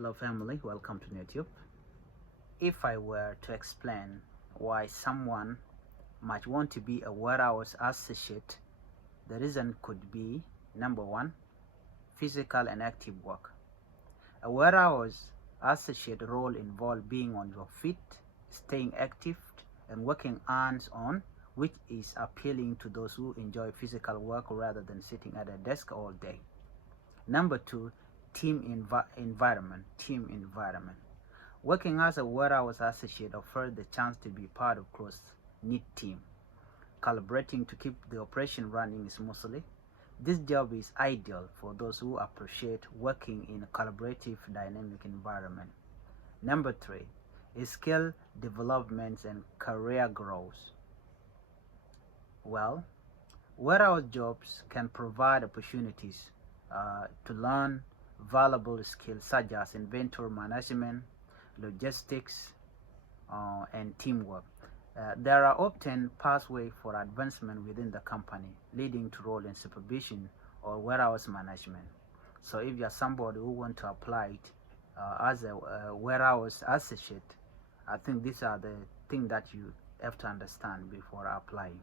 Hello family, welcome to YouTube. If I were to explain why someone might want to be a warehouse associate, the reason could be number one, physical and active work. A warehouse associate role involves being on your feet, staying active, and working hands-on, which is appealing to those who enjoy physical work rather than sitting at a desk all day. Number two, team environment. Working as a warehouse associate offers the chance to be part of a close-knit team, collaborating to keep the operation running smoothly. This job is ideal for those who appreciate working in a collaborative, dynamic environment. Number three, skill development and career growth. Well, warehouse jobs can provide opportunities to learn valuable skills such as inventory management, logistics, and teamwork. There are often pathways for advancement within the company, leading to role in supervision or warehouse management. So if you're somebody who want to apply it as a warehouse associate, I think these are the things that you have to understand before applying.